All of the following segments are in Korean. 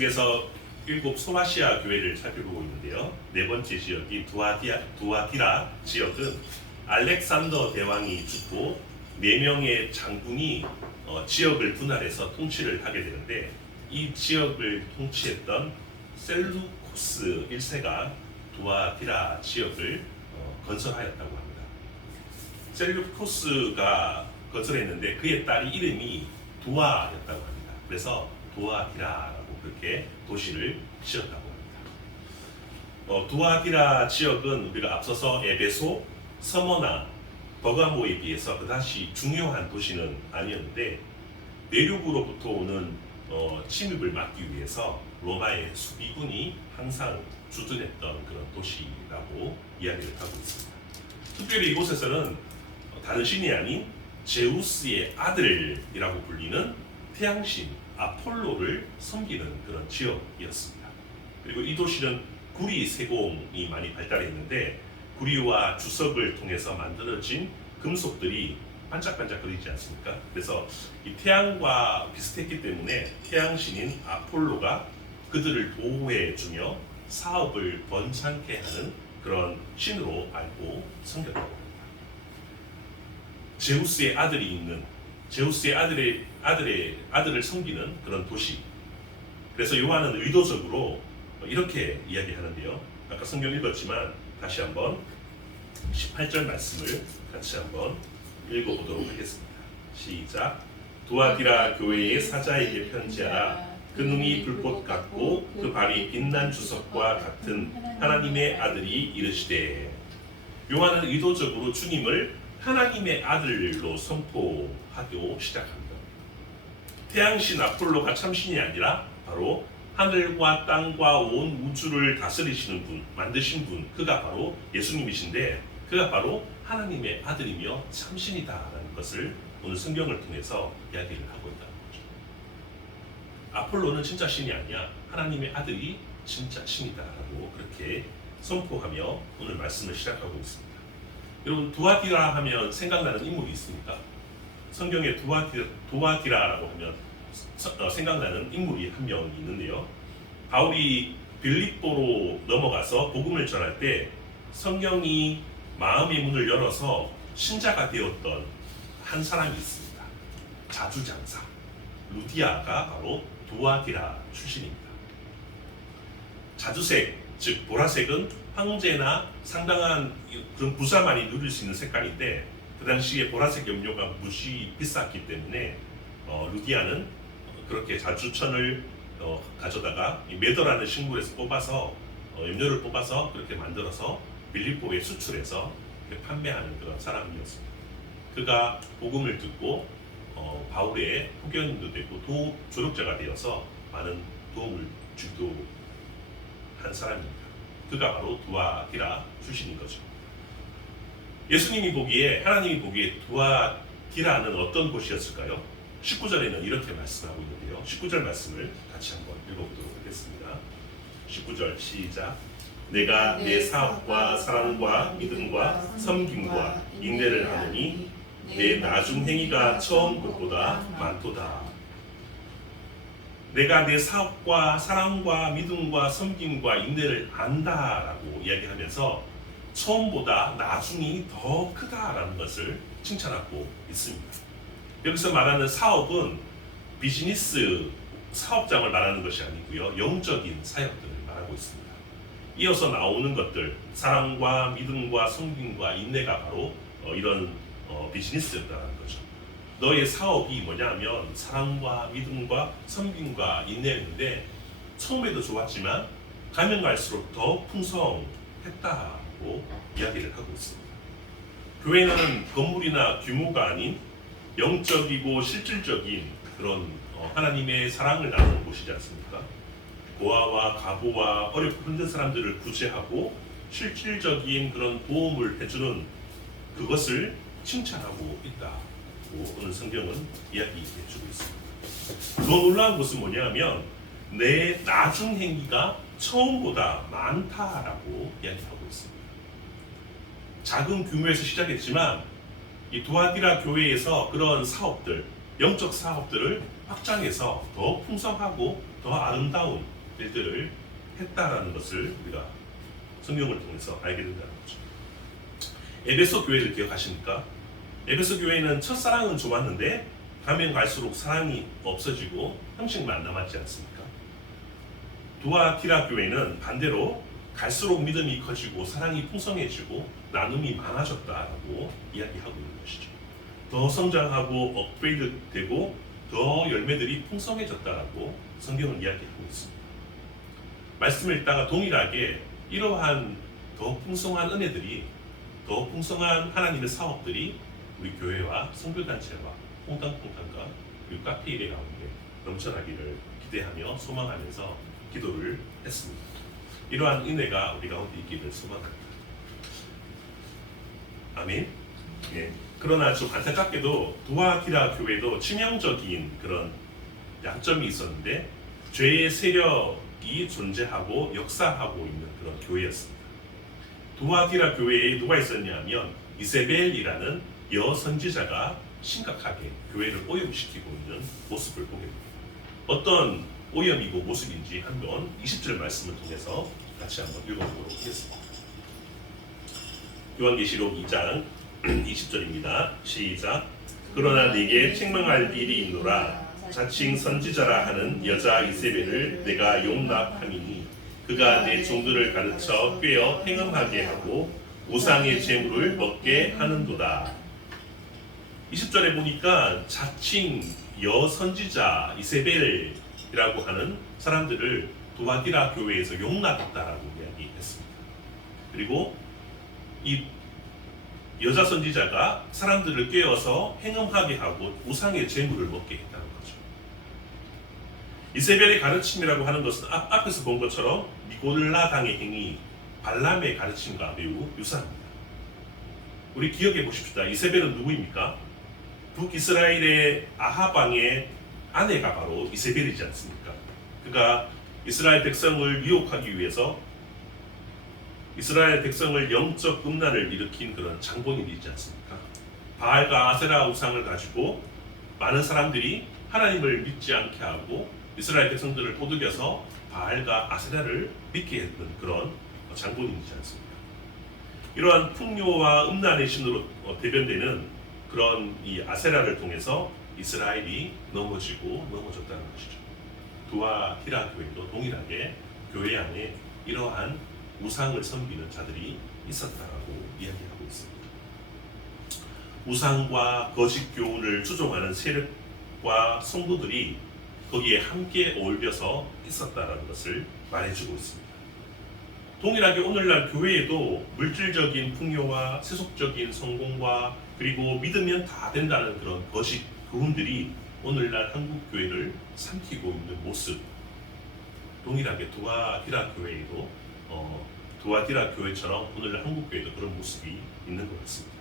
속에서 7 소아시아 교회를 살펴보고 있는데요. 네 번째 지역이 두아티라 지역은 알렉산더 대왕이 죽고 4명의 장군이 지역을 분할해서 통치를 하게 되는데, 이 지역을 통치했던 셀루코스 1세가 두아티라 지역을 건설하였다고 합니다. 셀루코스가 건설했는데 그의 딸이 이름이 두아였다고 합니다. 그래서 두아티라라고 그렇게 도시를 지었다고 합니다. 두아티라 지역은 우리가 앞서서 에베소, 서머나, 버가모에 비해서 그다지 중요한 도시는 아니었는데, 내륙으로부터 오는 침입을 막기 위해서 로마의 수비군이 항상 주둔했던 그런 도시라고 이야기를 하고 있습니다. 특별히 이곳에서는 다른 신이 아닌 제우스의 아들이라고 불리는 태양신 아폴로를 섬기는 그런 지역이었습니다. 그리고 이 도시는 구리 세공이 많이 발달했는데, 구리와 주석을 통해서 만들어진 금속들이 반짝반짝거리지 않습니까? 그래서 이 태양과 비슷했기 때문에 태양신인 아폴로가 그들을 보호해주며 사업을 번창케 하는 그런 신으로 알고 섬겼다고 합니다. 제우스의 아들이 있는, 제우스의 아들을 섬기는 그런 도시. 그래서 요한은 의도적으로 이렇게 이야기하는데요. 아까 성경 읽었지만 다시 한번 18절 말씀을 같이 한번 읽어보도록 하겠습니다. 시작. 두아티라 교회의 사자에게 편지하라. 그 눈이 불꽃 같고 그 발이 빛난 주석과 같은 하나님의 아들이 이르시되. 요한은 의도적으로 주님을 하나님의 아들로 선포하고 시작합니다. 태양신 아폴로가 참신이 아니라 바로 하늘과 땅과 온 우주를 다스리시는 분, 만드신 분, 그가 바로 예수님이신데, 그가 바로 하나님의 아들이며 참신이다라는 것을 오늘 성경을 통해서 이야기를 하고 있다는 거죠. 아폴로는 진짜 신이 아니야, 하나님의 아들이 진짜 신이다라고 그렇게 선포하며 오늘 말씀을 시작하고 있습니다. 여러분, 두아티라 하면 생각나는 인물이 있습니까? 성경에 두아티라라고 하면 생각나는 인물이 한 명이 있는데요. 바울이 빌립보로 넘어가서 복음을 전할 때 성경이 마음의 문을 열어서 신자가 되었던 한 사람이 있습니다. 자주장사 루디아가 바로 두아티라 출신입니다. 자주색, 즉 보라색은 황제나 상당한 그런 부자만이 누릴 수 있는 색깔인데, 그 당시에 보라색 염료가 무지 비쌌기 때문에 루디아는 그렇게 자주천을 가져다가 메더라는 식물에서 뽑아서 염료를 뽑아서 그렇게 만들어서 빌립보에 수출해서 판매하는 그런 사람이었습니다. 그가 복음을 듣고 바울의 후견도 되고 조력자가 되어서 많은 도움을 주기도 한 사람입니다. 그가 바로 두아티라 출신인 거죠. 예수님이 보기에, 하나님이 보기에 두아티라는 어떤 곳이었을까요? 19절에는 이렇게 말씀하고 있는데요. 19절 말씀을 같이 한번 읽어보도록 하겠습니다. 19절 시작. 내가 내 사업과 사랑과 믿음과 섬김과 인내를 아느니 내 나중 행위가 처음 것보다 많도다. 내가 내 사업과 사랑과 믿음과 섬김과 인내를 안다라고 이야기하면서 처음보다 나중이 더 크다라는 것을 칭찬하고 있습니다. 여기서 말하는 사업은 비즈니스 사업장을 말하는 것이 아니고요, 영적인 사역들을 말하고 있습니다. 이어서 나오는 것들, 사랑과 믿음과 섬김과 인내가 바로 이런 비즈니스였다는 거죠. 너의 사업이 뭐냐면 사랑과 믿음과 섬김과 인내인데, 처음에도 좋았지만 가면 갈수록 더 풍성했다고 이야기를 하고 있습니다. 교회는 건물이나 규모가 아닌 영적이고 실질적인 그런 하나님의 사랑을 나누는 곳이지 않습니까? 고아와 가보와 어렵고 힘든 사람들을 구제하고 실질적인 그런 도움을 해주는 그것을 칭찬하고 있다고 오늘 성경은 이야기해주고 있습니다. 더 놀라운 것은 뭐냐면 내 나중 행위가 처음보다 많다라고 이야기하고 있습니다. 작은 규모에서 시작했지만 이 두아티라 교회에서 그런 사업들, 영적 사업들을 확장해서 더 풍성하고 더 아름다운 일들을 했다라는 것을 우리가 성경을 통해서 알게 된다는 거죠. 에베소 교회를 기억하십니까? 에베소 교회는 첫사랑은 좋았는데 가면 갈수록 사랑이 없어지고 형식만 남았지 않습니까? 두아티라 교회는 반대로 갈수록 믿음이 커지고 사랑이 풍성해지고 나눔이 많아졌다라고 이야기하고 있는 것이죠. 더 성장하고 업그레이드 되고 더 열매들이 풍성해졌다라고 성경은 이야기하고 있습니다. 말씀을 읽다가 동일하게 이러한 더 풍성한 은혜들이, 더 풍성한 하나님의 사업들이 우리 교회와 선교단체와 홍당홍당과 그리고 카페일의 가운데 넘쳐나기를 기대하며 소망하면서 기도를 했습니다. 이러한 은혜가 우리 가운데 있기를 소망합니다. 아멘. 예. 그러나 좀 안타깝게도 두아티라 교회도 치명적인 그런 약점이 있었는데 죄의 세력이 존재하고 역사하고 있는 그런 교회였습니다. 두아티라 교회에 누가 있었냐면 이세벨이라는 여선지자가 심각하게 교회를 오염시키고 있는 모습을 보게 됩니다. 어떤 오염이고 모습인지 한번 20절 말씀을 통해서 같이 한번 읽어보도록 하겠습니다. 요한계시록 2장 20절입니다. 시작. 그러나 네게 책망할 일이 있노라. 자칭 선지자라 하는 여자 이세벨을 내가 용납함이니 그가 내 종들을 가르쳐 꿰어 행음하게 하고 우상의 제물을 먹게 하는도다. 20절에 보니까 자칭 여선지자 이세벨이라고 하는 사람들을 두아티라 교회에서 용납했다라고 이야기했습니다. 그리고 이 여자 선지자가 사람들을 깨워서 행음하게 하고 우상의 제물을 먹게 했다는 거죠. 이세벨의 가르침이라고 하는 것은 앞에서 본 것처럼 니골라당의 행위, 발람의 가르침과 매우 유사합니다. 우리 기억해 보십시다. 이세벨은 누구입니까? 북이스라엘의 아합 왕의 아내가 바로 이세벨이지 않습니까? 그가 이스라엘 백성을 유혹하기 위해서 이스라엘 백성을 영적 음란을 일으킨 그런 장본인이 있지 않습니까? 바알과 아세라 우상을 가지고 많은 사람들이 하나님을 믿지 않게 하고 이스라엘 백성들을 도둑여서 바알과 아세라를 믿게 했던 그런 장본인이지 않습니까? 이러한 풍요와 음란의 신으로 대변되는 그런 이 아세라를 통해서 이스라엘이 넘어졌다는 것이죠. 두아티라 교회도 동일하게 교회 안에 이러한 우상을 섬기는 자들이 있었다라고 이야기하고 있습니다. 우상과 거짓 교훈을 추종하는 세력과 성도들이 거기에 함께 어울려서 있었다라는 것을 말해주고 있습니다. 동일하게 오늘날 교회에도 물질적인 풍요와 세속적인 성공과 그리고 믿으면 다 된다는 그런 거짓 교훈들이 오늘날 한국 교회를 삼키고 있는 모습, 동일하게 두아티라 교회에도 두아티라 교회처럼 오늘날 한국 교회도 그런 모습이 있는 것 같습니다.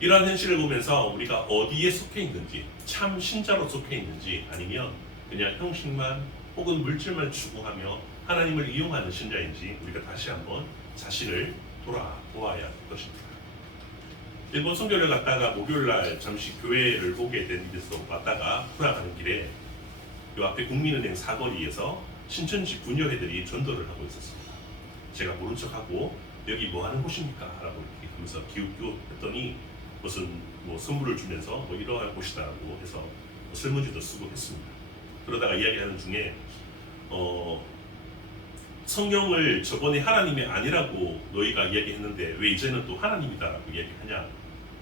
이러한 현실을 보면서 우리가 어디에 속해 있는지, 참 신자로 속해 있는지 아니면 그냥 형식만 혹은 물질만 추구하며 하나님을 이용하는 신자인지 우리가 다시 한번 자신을 돌아보아야 할 것입니다. 일본 선교를 갔다가 목요일날 잠시 교회를 보게 된 일에서 왔다가 돌아가는 길에 이 앞에 국민은행 사거리에서 신천지 분녀회들이 전도를 하고 있었습니다. 제가 모른 척하고 여기 뭐 하는 곳입니까? 라고 이렇게 하면서 기웃기웃 했더니 무슨 선물을 주면서 이러한 곳이다라고 해서 설문지도 쓰고 했습니다. 그러다가 이야기하는 중에 성경을 저번에 하나님이 아니라고 너희가 이야기했는데 왜 이제는 또 하나님이다라고 이야기하냐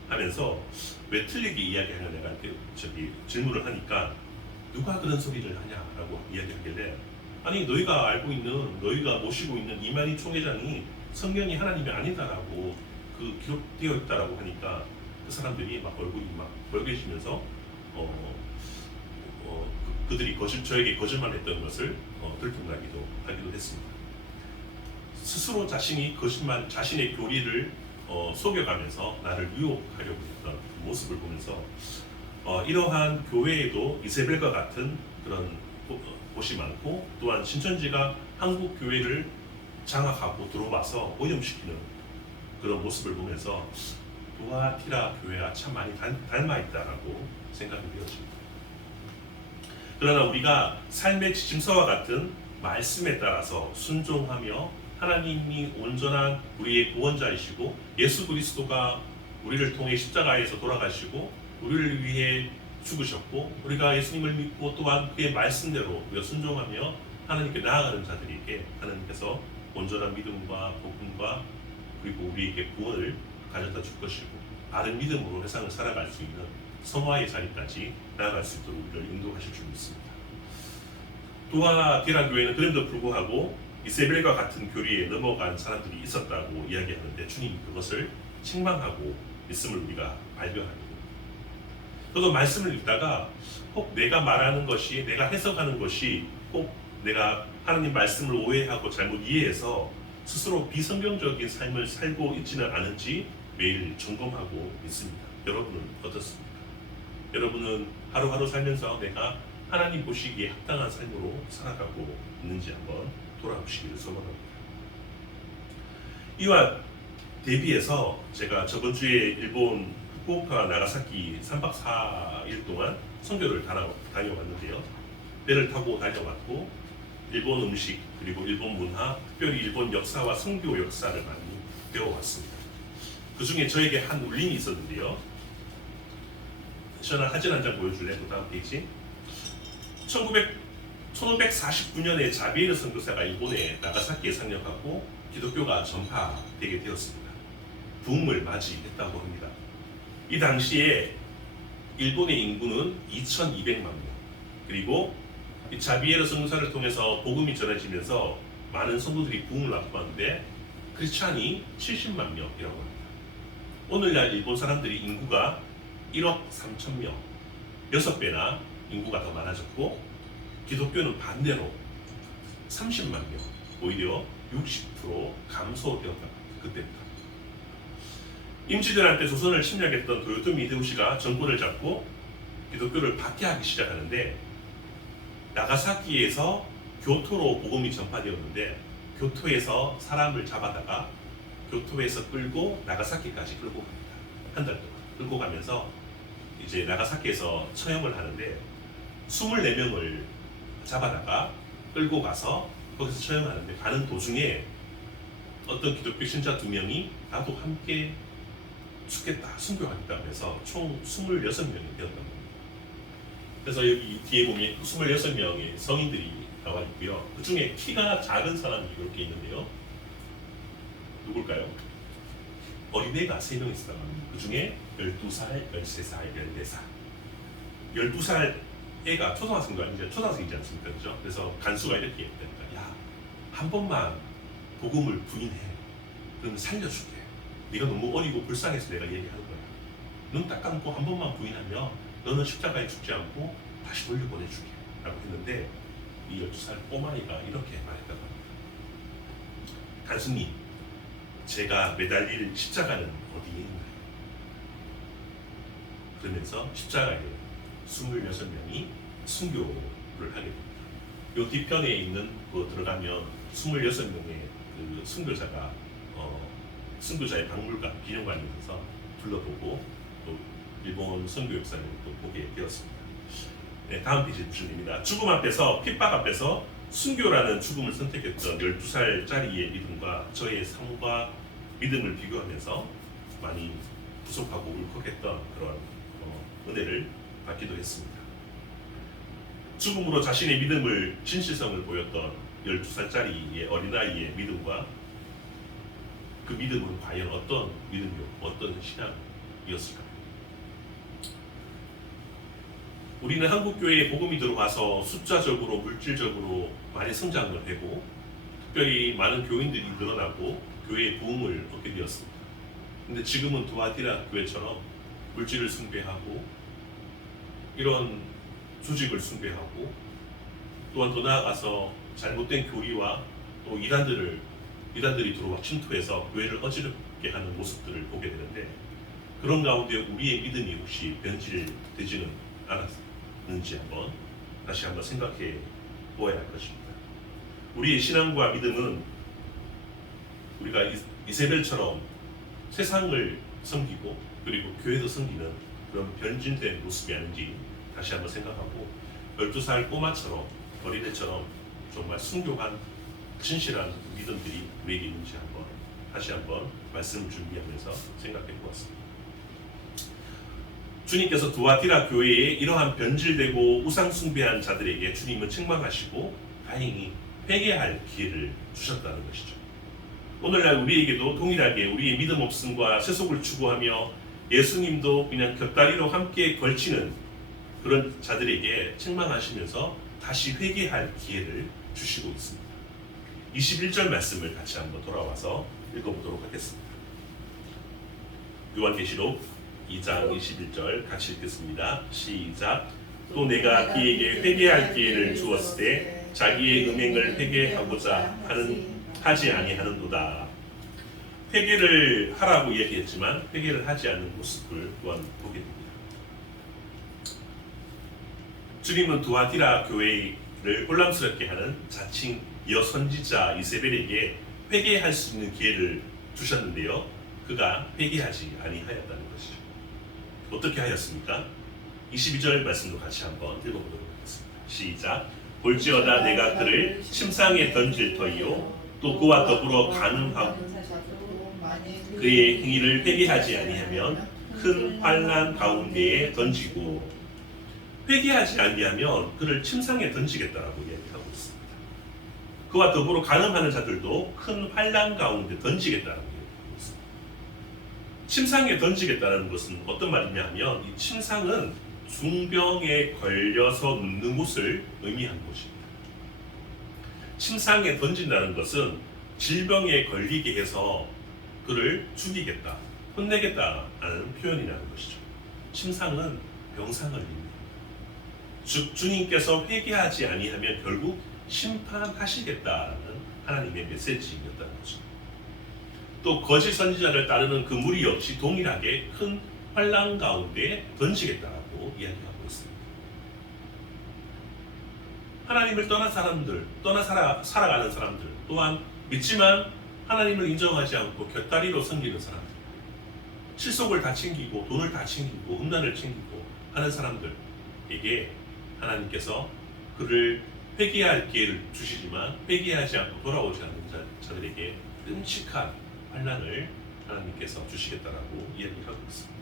하면서 왜 틀리게 이야기하냐 내가 질문을 하니까 누가 그런 소리를 하냐라고 이야기하길래 아니 너희가 알고 있는 너희가 모시고 있는 이만희 총회장이 성경이 하나님이 아니다라고 기록되어 있다라고 하니까 그 사람들이 막 얼굴이 막 벌개지면서 그들이 저에게 거짓말했던 것을 들통나기도 하기도 했습니다. 스스로 자신이 자신의 교리를 속여가면서 나를 유혹하려고 했던 그 모습을 보면서 이러한 교회에도 이세벨과 같은 그런 곳이 많고 또한 신천지가 한국 교회를 장악하고 들어와서 오염시키는 그런 모습을 보면서 두아티라 교회와 참 많이 닮아 있다라고 생각이 되어집니다. 그러나 우리가 삶의 지침서와 같은 말씀에 따라서 순종하며 하나님이 온전한 우리의 구원자이시고 예수 그리스도가 우리를 통해 십자가에서 돌아가시고 우리를 위해 죽으셨고 우리가 예수님을 믿고 또한 그의 말씀대로 우리가 순종하며 하나님께 나아가는 자들에게 하나님께서 온전한 믿음과 복음과 그리고 우리에게 구원을 가져다 줄 것이고 바른 믿음으로 세상을 살아갈 수 있는 성화의 자리까지 나아갈 수 있도록 우리를 인도하실 줄 믿습니다. 두아티라 교회는 그럼에도 불구하고 이세벨과 같은 교리에 넘어간 사람들이 있었다고 이야기하는데 주님이 그것을 책망하고 있음을 우리가 발견합니다. 저도 말씀을 읽다가 혹 내가 말하는 것이 내가 해석하는 것이 꼭 내가 하나님 말씀을 오해하고 잘못 이해해서 스스로 비성경적인 삶을 살고 있지는 않은지 매일 점검하고 있습니다. 여러분은 어떻습니까? 여러분은 하루하루 살면서 내가 하나님 보시기에 합당한 삶으로 살아가고 있는지 한번 돌아보시기를 소원합니다. 이와 대비해서 제가 저번 주에 일본 후쿠오카 나가사키 3박 4일 동안 선교를 다녀왔는데요. 배를 타고 다녀왔고 일본 음식 그리고 일본 문화, 특별히 일본 역사와 선교 역사를 많이 배워왔습니다. 그 중에 저에게 한 울림이 있었는데요. 시원한 사진 한 장 보여줄래? 그 다음 페이지. 1549년에 자비에르 선교사가 일본의 나가사키에 상륙하고 기독교가 전파되게 되었습니다. 부흥을 맞이했다고 합니다. 이 당시에 일본의 인구는 2200만 명, 그리고 이 자비에르 선교사를 통해서 복음이 전해지면서 많은 성도들이 부흥을 맛보았는데 크리스찬이 70만 명이라고 합니다. 오늘날 일본 사람들이 인구가 1억 3천 명, 6배나 인구가 더 많아졌고 기독교는 반대로 30만 명, 오히려 60% 감소되었다. 그때부터 임시들한테 조선을 침략했던 도요토미 히데요시가 정권을 잡고 기독교를 박해하기 시작하는데 나가사키에서 교토로 복음이 전파되었는데 교토에서 사람을 잡아다가 교토에서 끌고 나가사키까지 끌고 갑니다. 한 달 동안 끌고 가면서 이제 나가사키에서 처형을 하는데 24명을 잡아다가 끌고 가서 거기서 처형하는데 가는 도중에 어떤 기독교 신자 2명이 나도 함께 죽겠다, 순교하겠다 해서 총 26명이 되었던 겁니다. 그래서 여기 뒤에 보면 26명의 성인들이 나와 있고요. 그 중에 키가 작은 사람이 이렇게 있는데요. 누굴까요? 어린애가 3명 있었다고 합니다. 그 중에 12살, 13살, 14살. 12살 애가 초등학생도 아니죠. 초등학생이지 않습니까? 그죠? 그래서 간수가 이렇게 얘기합니다. 야, 한 번만 복음을 부인해. 그러면 살려줄게. 네가 너무 어리고 불쌍해서 내가 얘기하는 거야. 눈 딱 감고 한 번만 부인하면 너는 십자가에 죽지 않고 다시 돌려보내줄게. 라고 했는데 이 12살 꼬마이가 이렇게 말했다고 합니다. 간수님, 제가 매달릴 십자가는 어디에 있나요? 그러면서 십자가에 26명이 순교를 하게 됩니다. 이 뒤편에 있는 거 들어가면 26명의 그 순교자가 순교자의 박물관, 기념관에 있어서 둘러보고 또 일본 선교 역사를 또 보게 되었습니다. 네, 다음 페이지 주입니다. 죽음 앞에서, 핍박 앞에서 순교라는 죽음을 선택했던 12살짜리의 믿음과 저의 삶과 믿음을 비교하면서 많이 부족하고 울컥했던 그런 은혜를 받기도 했습니다. 죽음으로 자신의 믿음을, 진실성을 보였던 12살짜리의 어린아이의 믿음과 그 믿음은 과연 어떤 믿음이요, 어떤 신앙이었을까요? 우리는 한국교회에 복음이 들어와서 숫자적으로, 물질적으로 많이 성장을 되고 특별히 많은 교인들이 늘어나고 교회의 부흥을 얻게 되었습니다. 근데 지금은 두아티라 교회처럼 물질을 숭배하고 이런 조직을 숭배하고 또한 더 나아가서 잘못된 교리와 또 이단들이 들어와 침투해서 교회를 어지럽게 하는 모습들을 보게 되는데 그런 가운데 우리의 믿음이 혹시 변질되지는 않았는지 다시 한번 생각해 보아야 할 것입니다. 우리의 신앙과 믿음은 우리가 이세벨처럼 세상을 섬기고 그리고 교회도 섬기는 그런 변질된 모습이 아닌지 다시 한번 생각하고 12살 꼬마처럼 어린애처럼 정말 순교한 진실한 믿음들이 우리에게 있는지 다시 한번 말씀을 준비하면서 생각해 보았습니다. 주님께서 두아티라 교회에 이러한 변질되고 우상 숭배한 자들에게 주님은 책망하시고 다행히 회개할 기회를 주셨다는 것이죠. 오늘날 우리에게도 동일하게 우리의 믿음 없음과 세속을 추구하며 예수님도 그냥 곁다리로 함께 걸치는 그런 자들에게 책망하시면서 다시 회개할 기회를 주시고 있습니다. 21절 말씀을 같이 한번 돌아와서 읽어보도록 하겠습니다. 요한계시록 2장 21절 같이 읽겠습니다. 시작. 또 내가 그에게 회개할 기회를 주었을 때 자기의 음행을 회개하고자 하지 아니하는도다. 회개를 하라고 얘기했지만 회개를 하지 않는 모습을 또한 보게 됩니다. 주님은 두아티라 교회를 혼란스럽게 하는 자칭 여선지자 이세벨에게 회개할 수 있는 기회를 주셨는데요. 그가 회개하지 아니하였다는 것이죠. 어떻게 하였습니까? 22절 말씀도 같이 한번 읽어보도록 하겠습니다. 시작. 볼지어다 내가 그를 침상에 던질 터이요 또 그와 더불어 간음하고 그의 행위를 회개하지 아니하면 큰 환난 가운데에 던지고 회개하지 아니하면 그를 침상에 던지겠다라고 이야기하고 있습니다. 그와 더불어 간음하는 자들도 큰 환난 가운데 던지겠다라고 이야기하고 있습니다. 침상에 던지겠다는 것은 어떤 말이냐 하면 이 침상은 중병에 걸려서 눕는 곳을 의미하는 것입니다. 침상에 던진다는 것은 질병에 걸리게 해서 그를 죽이겠다, 혼내겠다라는 표현이라는 것이죠. 침상은 병상을 의미합니다. 주님께서 회개하지 아니하면 결국 심판하시겠다라는 하나님의 메시지였다는 거죠. 또 거짓 선지자를 따르는 그 무리 역시 동일하게 큰 환난 가운데 던지겠다라고 이야기하고 있습니다. 하나님을 떠난 사람들, 살아가는 사람들, 또한 믿지만 하나님을 인정하지 않고 곁다리로 섬기는 사람들, 실속을 다 챙기고 돈을 다 챙기고 음란을 챙기고 하는 사람들에게 하나님께서 그를 회개할 기회를 주시지만 회개하지 않고 돌아오지 않는 자들에게 끔찍한 환난을 하나님께서 주시겠다라고 이야기하고 있습니다.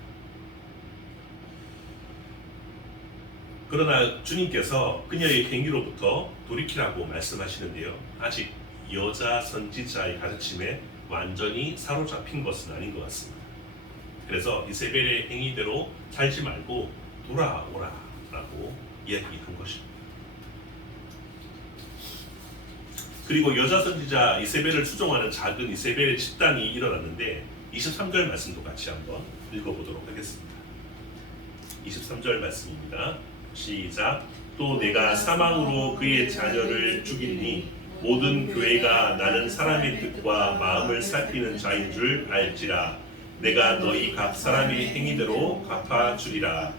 그러나 주님께서 그녀의 행위로부터 돌이키라고 말씀하시는데요. 아직 여자 선지자의 가르침에 완전히 사로잡힌 것은 아닌 것 같습니다. 그래서 이세벨의 행위대로 살지 말고 돌아오라라고 이야기한 것입니다. 그리고 여자 선지자 이세벨을 추종하는 작은 이세벨의 집단이 일어났는데 23절 말씀도 같이 한번 읽어보도록 하겠습니다. 23절 말씀입니다. 시작. 또 내가 사망으로 그의 자녀를 죽이니 모든 교회가 나는 사람의 뜻과 마음을 살피는 자인 줄 알지라. 내가 너희 각 사람의 행위대로 갚아주리라.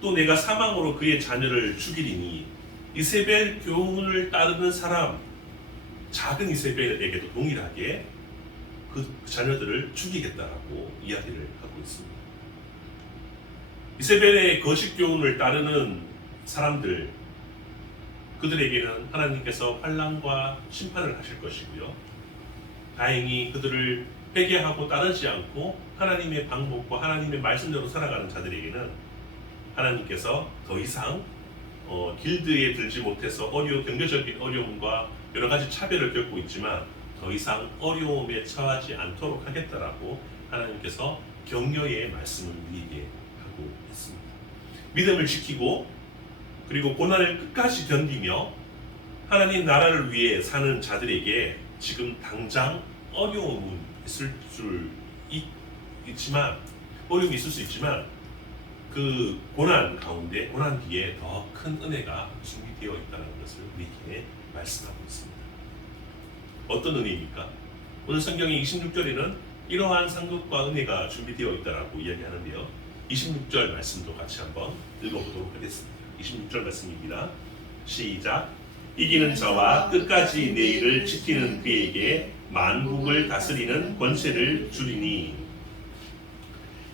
또 내가 사망으로 그의 자녀를 죽이리니 이세벨 교훈을 따르는 사람, 작은 이세벨에게도 동일하게 그 자녀들을 죽이겠다라고 이야기를 하고 있습니다. 이세벨의 거짓 교훈을 따르는 사람들, 그들에게는 하나님께서 환난과 심판을 하실 것이고요. 다행히 그들을 회개하고 따르지 않고 하나님의 방법과 하나님의 말씀대로 살아가는 자들에게는 하나님께서 더 이상 길드에 들지 못해서 경제적인 어려움과 여러 가지 차별을 겪고 있지만 더 이상 어려움에 처하지 않도록 하겠다라고 하나님께서 격려의 말씀을 우리에게 하고 있습니다. 믿음을 지키고 그리고 고난을 끝까지 견디며 하나님 나라를 위해 사는 자들에게 지금 당장 어려움은 있지만 어려움이 있을 수 있지만 그 고난 가운데 고난 뒤에 더 큰 은혜가 준비되어 있다는 것을 우리에게 말씀하고 있습니다. 어떤 은혜입니까? 오늘 성경의 26절에는 이러한 상급과 은혜가 준비되어 있다라고 이야기하는데요. 26절 말씀도 같이 한번 읽어보도록 하겠습니다. 26절 말씀입니다. 시작. 이기는 자와 끝까지 내 일을 지키는 그에게 만국을 다스리는 권세를 주리니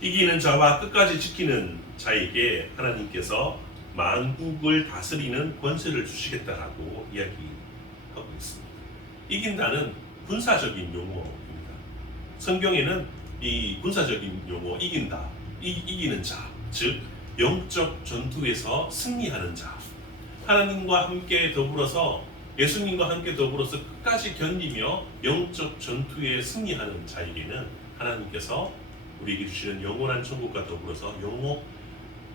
이기는 자와 끝까지 지키는 자에게 하나님께서 만국을 다스리는 권세를 주시겠다라고 이야기하고 있습니다. 이긴다는 군사적인 용어입니다. 성경에는 이 군사적인 용어 이긴다, 이기는 자, 즉 영적 전투에서 승리하는 자, 하나님과 함께 더불어서 예수님과 함께 더불어서 끝까지 견디며 영적 전투에 승리하는 자에게는 하나님께서 우리에게 주시는 영원한 천국과 더불어서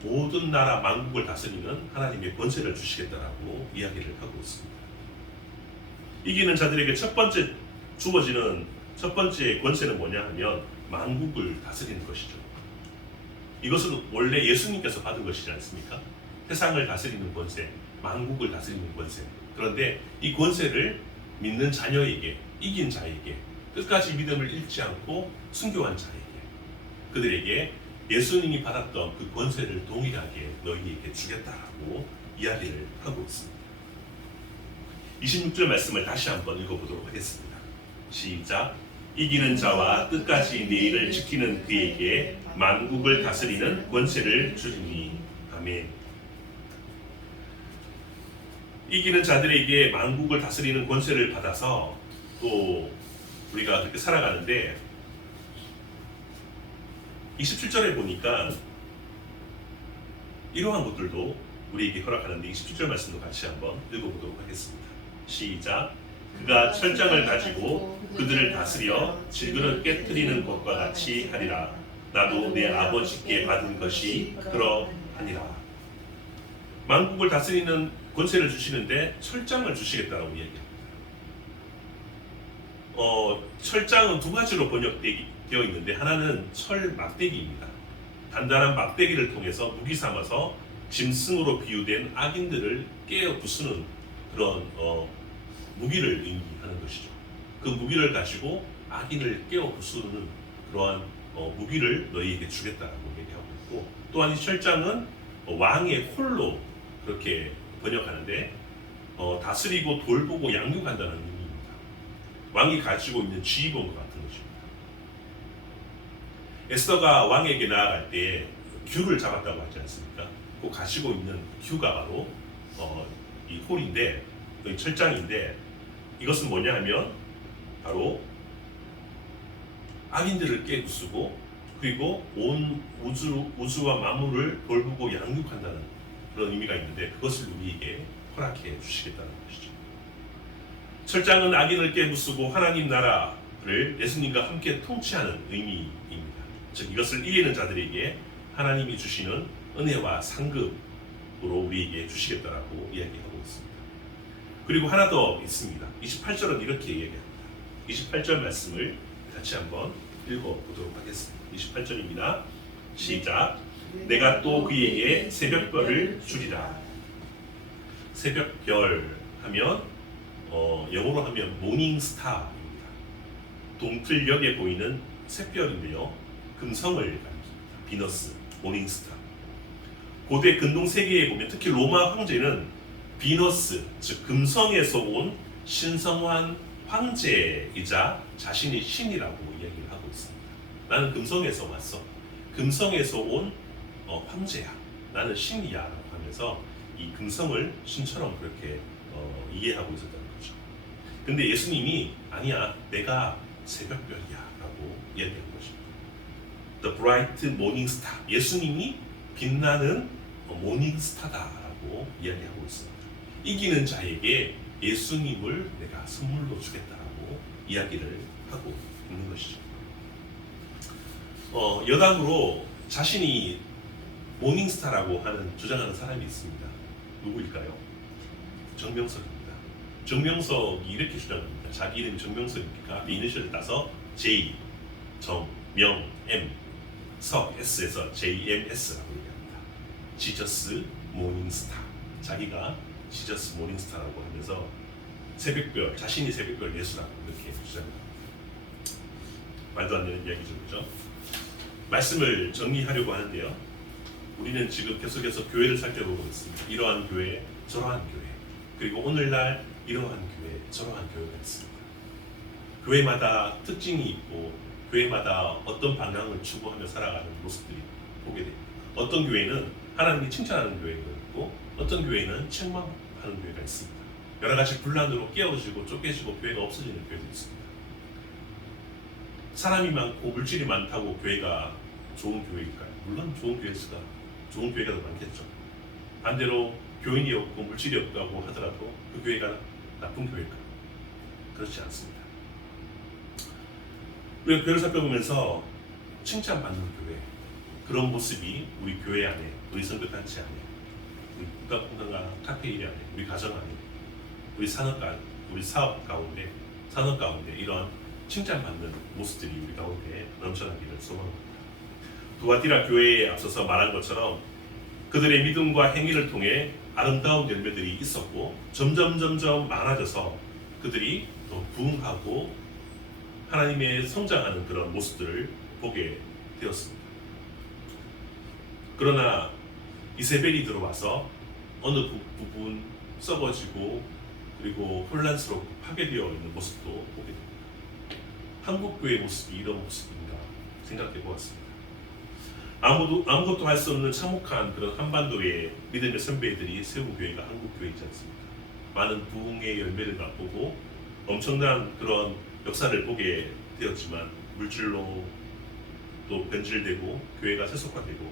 모든 나라 만국을 다스리는 하나님의 권세를 주시겠다라고 이야기를 하고 있습니다. 이기는 자들에게 주어지는 첫 번째 권세는 뭐냐 하면 만국을 다스리는 것이죠. 이것은 원래 예수님께서 받은 것이지 않습니까? 세상을 다스리는 권세, 만국을 다스리는 권세. 그런데 이 권세를 믿는 자녀에게, 이긴 자에게, 끝까지 믿음을 잃지 않고 순교한 자에게, 그들에게 예수님이 받았던 그 권세를 동일하게 너희에게 주겠다라고 이야기를 하고 있습니다. 26절 말씀을 다시 한번 읽어보도록 하겠습니다. 시작. 이기는 자와 끝까지 내 일을 지키는 그에게 만국을 다스리는 권세를 주리니. 아멘. 이기는 자들에게 만국을 다스리는 권세를 받아서 또 우리가 그렇게 살아가는데 27절에 보니까 이러한 것들도 우리에게 허락하는데 27절 말씀도 같이 한번 읽어보도록 하겠습니다. 시작. 그가 철장을 가지고 그들을 다스려 질그릇 깨뜨리는 것과 같이 하리라. 나도 내 아버지께 받은 것이 그러하니라. 만국을 다스리는 권세를 주시는데 철장을 주시겠다고 이야기합니다. 철장은 두 가지로 번역되어 있는데 하나는 철 막대기입니다. 단단한 막대기를 통해서 무기 삼아서 짐승으로 비유된 악인들을 깨어 부수는 그런 무기를 의미하는 것이죠. 그 무기를 가지고 악인을 깨어 부수는 그러한 무기를 너희에게 주겠다라고 얘기하고 있고, 또한 이 철장은 왕의 홀로 그렇게 번역하는데 다스리고 돌보고 양육한다는 의미입니다. 왕이 가지고 있는 지휘권과 같은 것입니다. 에스더가 왕에게 나아갈 때 규를 잡았다고 하지 않습니까? 그 가지고 있는 규가 바로 이 홀인데, 이 철장인데, 이것은 뭐냐 하면 바로 악인들을 깨부수고 그리고 온 우주와 만물을 돌보고 양육한다는 그런 의미가 있는데, 그것을 우리에게 허락해 주시겠다는 것이죠. 철장은 악인을 깨부수고 하나님 나라를 예수님과 함께 통치하는 의미입니다. 즉 이것을 이기는 자들에게 하나님이 주시는 은혜와 상급으로 우리에게 주시겠다라고 이야기하고 있습니다. 그리고 하나 더 있습니다. 28절은 이렇게 이야기합니다. 28절 말씀을 같이 한번 읽어보도록 하겠습니다. 28절입니다. 시작. 내가 또 그에게 새벽별을 주리라. 새벽별 하면 영어로 하면 모닝스타입니다. 동틀녘에 보이는 샛별인데요, 금성을 가리킵니다. 비너스, 모닝스타. 고대 근동 세계에 보면 특히 로마 황제는 비너스, 즉 금성에서 온 신성한 황제이자 자신이 신이라고 이야기를 하고 있습니다. 나는 금성에서 왔어. 금성에서 온 황제야. 나는 신이야 라고 하면서 이 금성을 신처럼 그렇게 이해하고 있었다는 거죠. 근데 예수님이 아니야, 내가 새벽별이야 라고 이야기한 것입니다. The bright morning star. 예수님이 빛나는 모닝스타다 라고 이야기하고 있습니다. 이기는 자에게 예수님을 내가 선물로 주겠다라고 이야기를 하고 있는 것이죠. 여당으로 자신이 모닝스타라고 주장하는 사람이 있습니다. 누구일까요? 정명석입니다. 정명석이 이렇게 주장합니다. 자기 이름이 정명석이니까 이니셜을 따서 J, 정명, M, 석, S에서 JMS라고 얘기합니다. 지저스 모닝스타. 자기가 지저스 모닝스타라고 하면서 새벽별, 자신이 새벽별 예수라고 이렇게 주장합니다. 말도 안 되는 이야기죠, 그죠? 말씀을 정리하려고 하는데요, 우리는 지금 계속해서 교회를 살펴보고 있습니다. 이러한 교회, 저러한 교회, 그리고 오늘날 이러한 교회, 저러한 교회가 있습니다. 교회마다 특징이 있고 교회마다 어떤 방향을 추구하며 살아가는 모습들이 보게 됩니다. 어떤 교회는 하나님이 칭찬하는 교회가 있고 어떤 교회는 책망하는 교회가 있습니다. 여러 가지 분란으로 깨어지고 쪼개지고 교회가 없어지는 교회도 있습니다. 사람이 많고 물질이 많다고 교회가 좋은 교회일까요? 물론 좋은 교회가 더 많겠죠. 반대로 교인이 없고 물질이 없다고 하더라도 그 교회가 나쁜 교회일까요? 그렇지 않습니다. 우리가 교회를 살펴보면서 칭찬받는 교회, 그런 모습이 우리 교회 안에, 우리 선교단체 안에, 우리 국가공단과 카페1 안에, 우리 가정 안에, 우리 사업 가운데 이런 칭찬받는 모습들이 우리 가운데 넘쳐나기를 소망합니다. 두아티라 교회에 앞서서 말한 것처럼 그들의 믿음과 행위를 통해 아름다운 열매들이 있었고 점점 많아져서 그들이 더 부흥하고 하나님의 성장하는 그런 모습들을 보게 되었습니다. 그러나 이세벨이 들어와서 어느 부분 썩어지고 그리고 혼란스럽고 파괴되어 있는 모습도 보게 됩니다. 한국 교회의 모습이 이런 모습인가 생각해 보았습니다. 아무것도 할 수 없는 참혹한 그런 한반도의 믿음의 선배들이 세운 교회가 한국 교회이지 않습니까? 많은 부흥의 열매를 맛보고 엄청난 그런 역사를 보게 되었지만 물질로 또 변질되고 교회가 세속화되고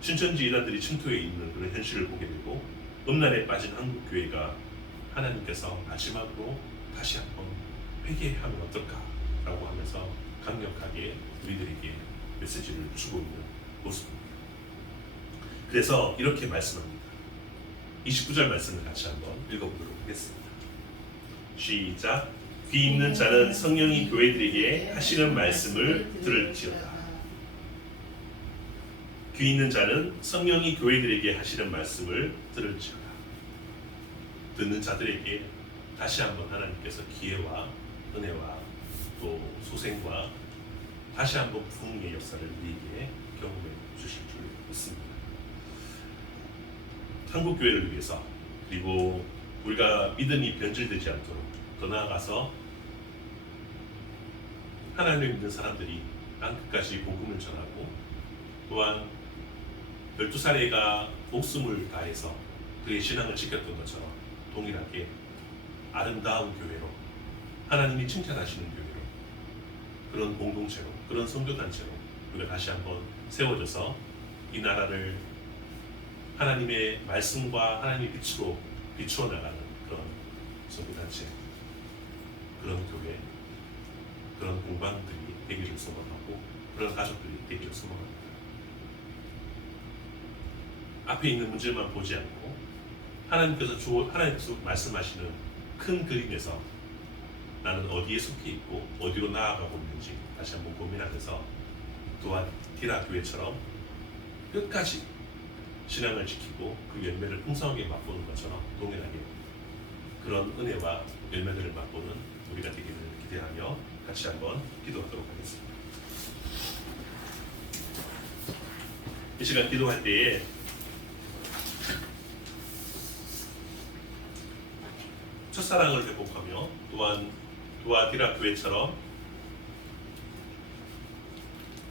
신천지 이단들이 침투해 있는 그런 현실을 보게 되고 음란에 빠진 한국 교회가 하나님께서 마지막으로 다시 한번 회개하면 어떨까라고 하면서 강력하게 우리들에게 메시지를 주고 있는 모습입니다. 그래서 이렇게 말씀합니다. 29절 말씀을 같이 한번 읽어보도록 하겠습니다. 시작. 귀 있는 자는 성령이 교회들에게 하시는 말씀을 들을지어다. 귀 있는 자는 성령이 교회들에게 하시는 말씀을 들을지어다. 듣는 자들에게 다시 한번 하나님께서 기회와 은혜와 또 소생과 다시 한번 부흥의 역사를 우리에게 경험해 주실 줄 믿습니다. 한국 교회를 위해서 그리고 우리가 믿음이 변질되지 않도록 더 나아가서 하나님을 믿는 사람들이 땅끝까지 복음을 전하고 또한 12사례가 목숨을 다해서 그의 신앙을 지켰던 것처럼 동일하게 아름다운 교회로 하나님이 칭찬하시는 교회로 그런 공동체로 그런 선교단체로 우리가 다시 한번 세워져서 이 나라를 하나님의 말씀과 하나님의 빛으로 비추어 나가는 그런 선교단체 그런 교회 그런 공방들이 되기를 소망하고 그런 가족들이 되기를 소망합니다. 앞에 있는 문제만 보지 않고 하나님께서 말씀하시는 큰 그림에서 나는 어디에 속해 있고 어디로 나아가고 있는지 다시 한번 고민하면서 또한 디라 교회처럼 끝까지 신앙을 지키고 그 열매를 풍성하게 맛보는 것처럼 동일하게 그런 은혜와 열매들을 맛보는 우리가 되기를 기대하며 같이 한번 기도하도록 하겠습니다. 이 시간 기도할 때에 첫사랑을 회복하며 또한 두아티라 교회처럼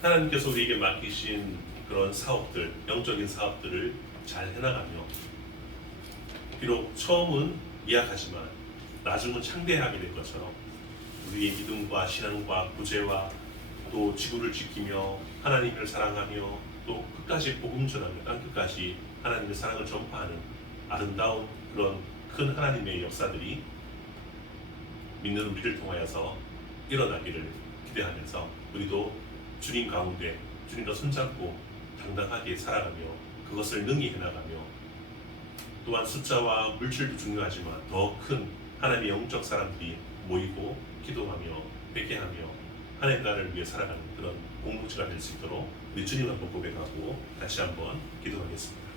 하나님께서 우리에게 맡기신 그런 사업들, 영적인 사업들을 잘 해나가며 비록 처음은 미약하지만 나중은 창대하게 될 것처럼 우리의 믿음과 신앙과 구제와 또 지구를 지키며 하나님을 사랑하며 또 끝까지 복음 전하며 땅끝까지 하나님의 사랑을 전파하는 아름다운 그런 큰 하나님의 역사들이 믿는 우리를 통하여서 일어나기를 기대하면서 우리도 주님 가운데 주님과 손잡고 당당하게 살아가며 그것을 능히 해나가며 또한 숫자와 물질도 중요하지만 더 큰 하나님의 영적 사람들이 모이고 기도하며 회개하며 하나님 나라를 위해 살아가는 그런 공동체가 될 수 있도록 우리 주님 한번 고백하고 다시 한번 기도하겠습니다.